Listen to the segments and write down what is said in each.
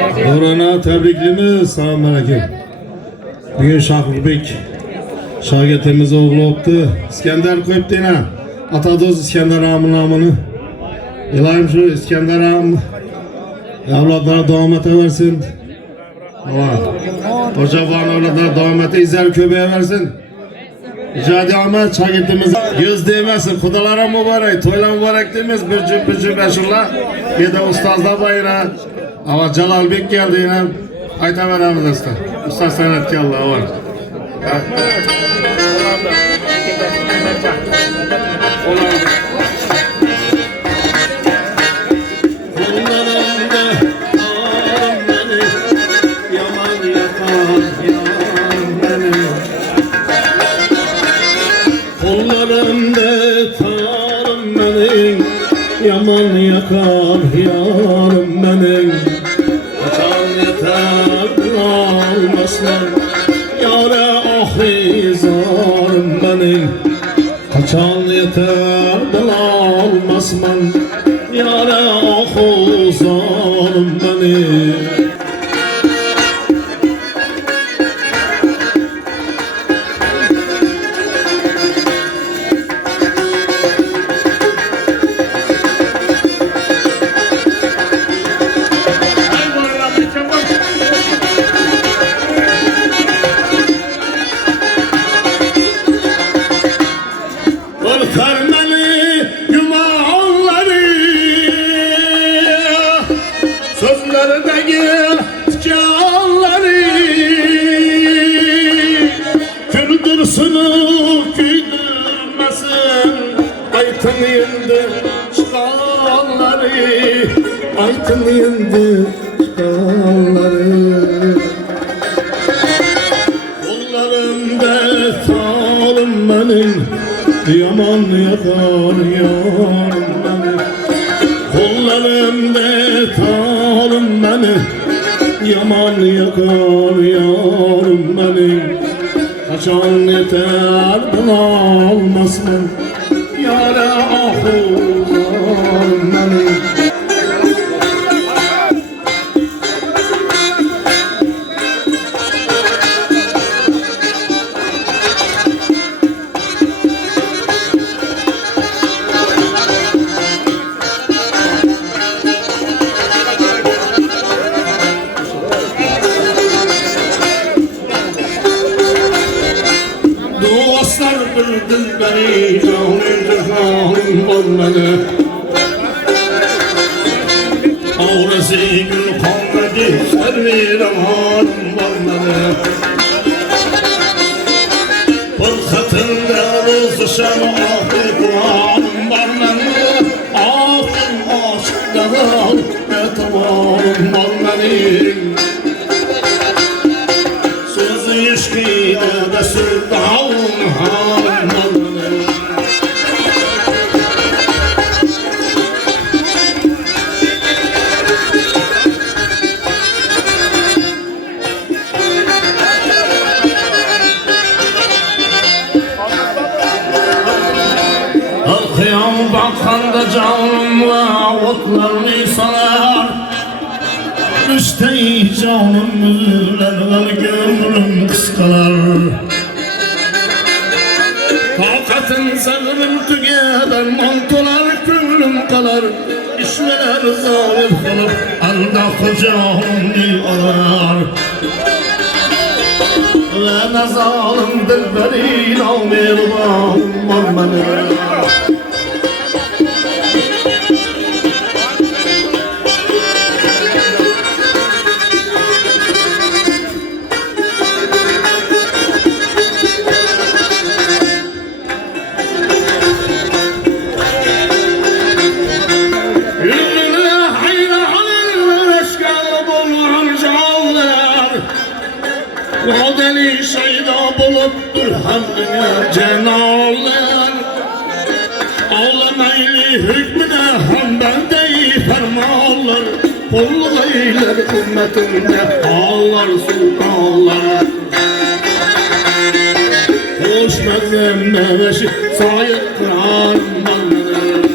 Orana tebriklimiz, sağ aleyküm. Bugün Şahrbek şagirdimiz oğlu oldu. İskender koyup dene. Atadoz İskender ağamın namını. İlayim şu İskender ağam evlatlara devam versin. Hoca falan evlatlara devam izler köpeğe versin. Icadi Ahmet şagirdimiz göz değmesin. Kudalara mübarek, toyla mübarek demez. Bir cüm beşullah. Bir de ustazlar bayrağı. Ama Celal Bek geldi yine. Ayta veremiz usta. Usta sanatçı Allah var. Yaman yakar yarım benim. Kaçan yeter almasın yâre ahi zarım benim. Kaçan yeter almasın yâre ahi zarım benim. Karmeli yumaları sözlerdeki canları küldürsünü küldürmesin aytın yindi çıkanları aytın yindi çıkanları kollarımda salım benim yaman yakar yarım beni. Kollarımda talım beni. Yaman yakar yarım beni. Kaçan yeter almasın yâre ahu zarım beni. Dostlar bildim beni, canım cefanım olmadı. Ağrısı gül kalmadı, servi ramanım olmadı. Fırsatında rızışan ahir kuanım olmadı. Ahir aşklarım ve tavanım olmadı. Sözü ilişkide de sürdağım halim olmadı. Kıyam bakanda canım ve otlarını sanar. Üsteyi canım üzüler gönlüm kıskalar. Hakikaten sanırım tügeler mantolar gönlüm kalar. İşmeler zalim kalır anda kocağım arar. Ve ne zalim dilberiyle mervan olmalı. O deli şeyda buluptur hem dünya cenallar. Ağlamaylı hükmüne hem bendeyi fermanlar. Kulluk eyler ümmetinde ağlar sultanlar. Hoş mezem neveşi sayık Kur'an malları.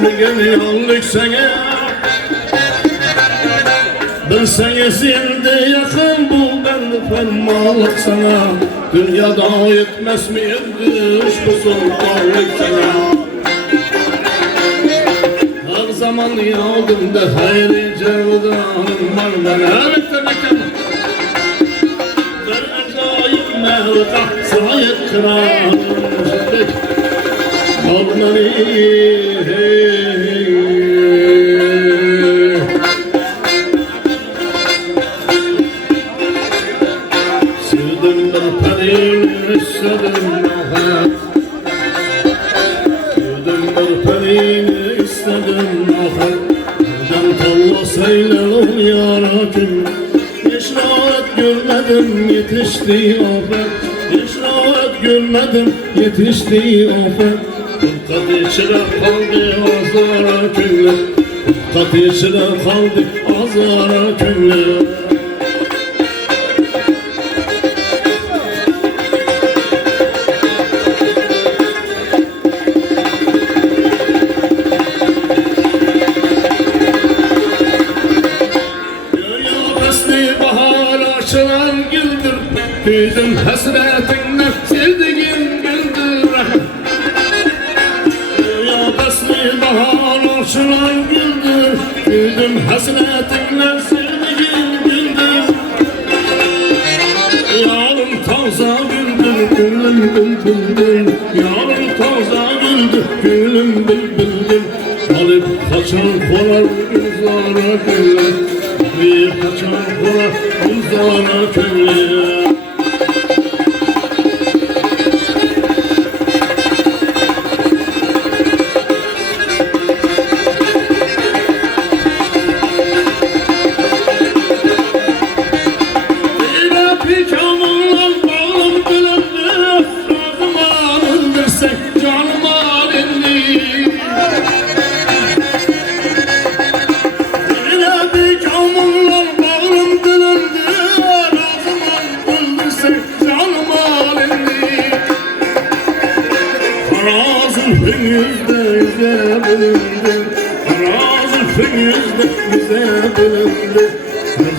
Düşmegen yanlık sana Bilseniz şimdi yakın bul ben fermanlık sana Dünyada yetmez mi yetmiş bu sultanlık sana Her zaman yaldımda hayri cevdanım var ben evet demekten Bir acayip mevka sayet kırar Alnani Sevdim bir perin istedim rahat Sevdim bir perin istedim rahat Neden tallasayla ol yaratım Hiç rahat görmedim yetişti afet Hiç rahat görmedim yetişti afet Kat içine kaldı azara külle Kat içine kaldı azara külle Büyüdüm hasretinle sevdiğim güldür Ya besli bahar açılan güldür Büyüdüm hasretinle sevdiğim güldür Yarım taza güldür gülüm bülbüldür Yarım taza güldür gülüm bülbüldür Alıp kaçan kolar uzara güller Alıp kaçan kolar uzara güller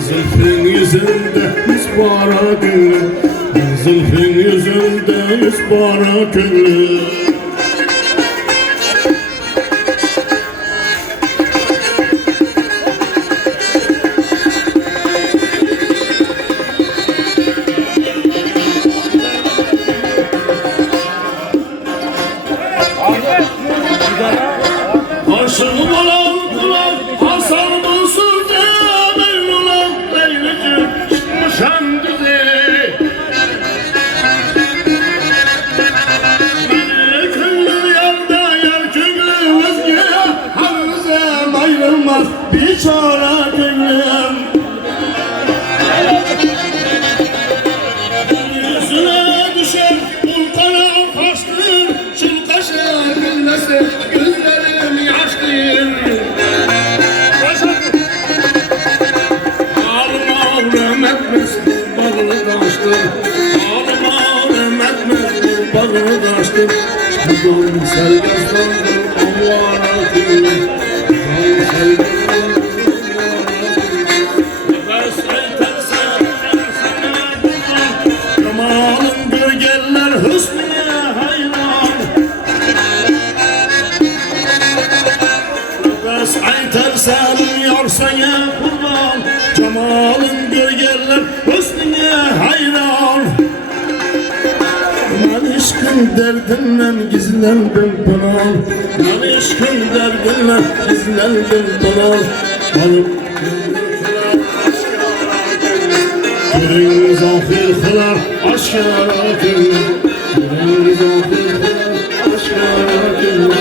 Zülfün yüzünde yüz para gülüm Zülfün yüzünde yüz para gülüm Aşığım olan kulak Hasan Mansur Cemil ulan Leylicim çıkmışam düze Beni küllü yerde yer küllü özge Havzem ayrılmaz biçare küllüm Yüzüne düşer vulkana kaçtır Çılkaşa güllesi gözlerim yaşlıyım Ağlama rahmetmez bağlı taştır Ağlama rahmetmez bağlı taştır Dudağım selgaslandır avvara küllüm Dudağım selgaslandır Nefes eyterse sana bulur Cemalın gölgeller hüsnüne hayran Nefes eytersen yar sana kurban Cemalın gölgeller hüsnüne hayran Ben aşkın derdinle gizlendim pınar Ben aşkın derdinle gizlendim pınar Alıp Yüreğimiz ahir kılar aşkara gönlüm Yüreğimiz ahir kılar aşkara gönlüm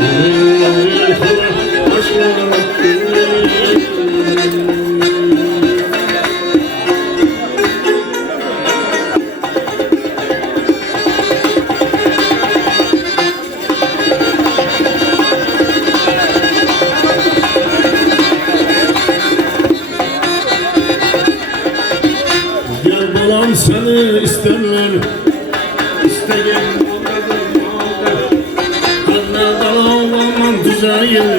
Yüreğimiz ahir kılar aşkara gönlüm Seni isterler İsteyen Anne dalaman düzeyin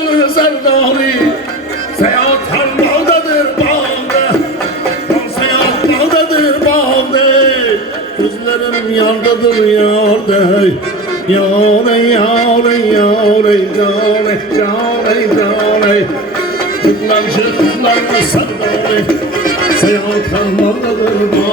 güzel zerdari Seyahat her bağdadır bağda Seyahat bağdadır bağda Gözlerim yardadır yarda Yâre yâre yâre yâre yâre yâre Kutlancı kutlancı serdari Seyahat her bağdadır bağda